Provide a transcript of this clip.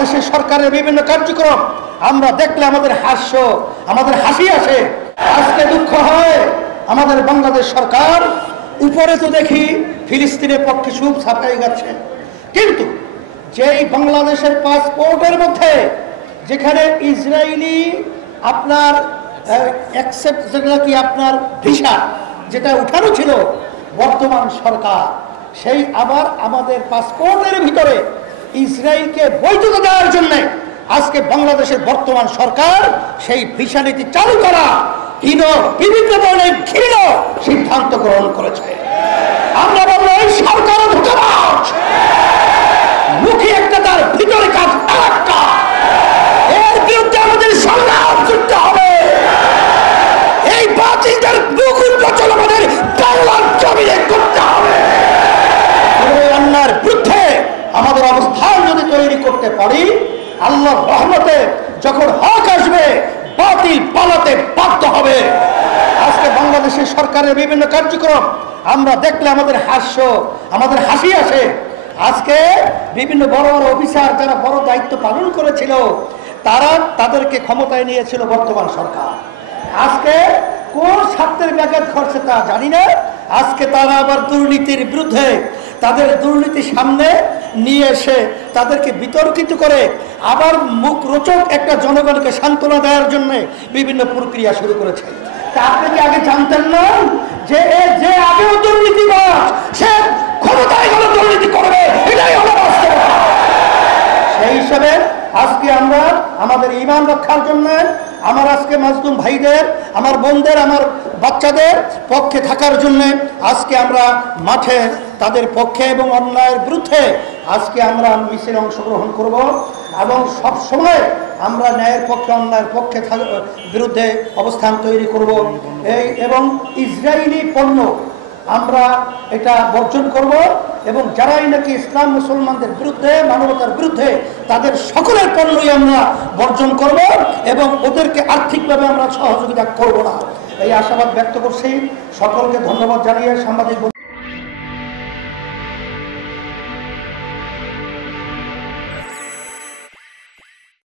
বাংলাদেশের সরকারের বিভিন্ন কার্যক্রম আমরা দেখলে আমাদের হাস্য, আমাদের হাসি আসে। আজকে দুঃখ হয় আমাদের বাংলাদেশ সরকার উপরে তো দেখি ফিলিস্তিনের পক্ষে সুখ ছাপাই গেছে, কিন্তু যেই বাংলাদেশের পাসপোর্টের মধ্যে যেখানে ইসরায়েলি আপনার অ্যাকসেপ্ট যেটা কি আপনার ভিসা যেটা উঠানো ছিল বর্তমান সরকার, সেই আবার আমাদের পাসপোর্টের ভিতরে ইসরায়েলকে বৈধতা দেওয়ার জন্য আজকে বাংলাদেশের বর্তমান সরকার সেই ভিসা নীতি চালু করা হীন বিভিন্ন ধরনের ঘৃণ সিদ্ধান্ত গ্রহণ করেছে। আমরা বলবো এই সরকার ধোঁকাবাজ, মুখে একটা তার ভিতরে কাজ আরেকটা। এর বিরুদ্ধে আমাদের সংগ্রাম করতে হবে। এই বাতিলদের মুকুল প্রচল আমাদের বাংলার জমিনে করতে হবে। অন্যায়ের বিরুদ্ধে আমাদের অবস্থান যদি তৈরি করতে পারি, আল্লাহর রহমতে যখন হক আসবে বাতিল পালাতে বাধ্য হবে। আজকে বাংলাদেশের সরকারের বিভিন্ন কার্যক্রম আমরা দেখলে আমাদের হাস্য, আমাদের হাসি আসে। আজকে বিভিন্ন বড় বড় অফিসার যারা বড় দায়িত্ব পালন করেছিল তাদেরকে ক্ষমতায় নিয়েছিল বর্তমান সরকার। আজকে কোন স্বার্থের ব্যাঘাত ঘটছে তা জানি না। আজকে তারা আবার দুর্নীতির বিরুদ্ধে তাদের দুর্নীতি সামনে নিয়ে এসে তাদেরকে বিতর্কিত করে আবার মুখরোচক একটা জনগণকে সান্ত্বনা দেওয়ার জন্য বিভিন্ন প্রক্রিয়া শুরু করেছে। তা আপনি কি আগে জানতেন না যে আগেও দুর্নীতিবাজ সে ক্ষমতায় গেলে দুর্নীতি করবে? এটাই হলো বাস্তবতা। সেই হিসাবে আজকে আমরা আমাদের ঈমান রক্ষার জন্য আমার আজকে মাজলুম ভাইদের, আমার বোনদের, আমার বাচ্চাদের পক্ষে থাকার জন্য আজকে আমরা মাঠে তাদের পক্ষে এবং অন্যায়ের বিরুদ্ধে আজকে আমরা মিছিলে অংশগ্রহণ করব এবং সব সময় আমরা ন্যায়ের পক্ষে অন্যায়ের পক্ষে বিরুদ্ধে অবস্থান তৈরি করব। এবং ইসরায়েলি পণ্য আমরা এটা বর্জন করব এবং যারাই নাকি ইসলাম মুসলমানদের বিরুদ্ধে, মানবতার বিরুদ্ধে, তাদের সকলের পণ্যই আমরা বর্জন করব এবং ওদেরকে আর্থিকভাবে আমরা সহযোগিতা করব না। এই আশাবাদ ব্যক্ত করছি। সকলকে ধন্যবাদ জানিয়ে সাংবাদিক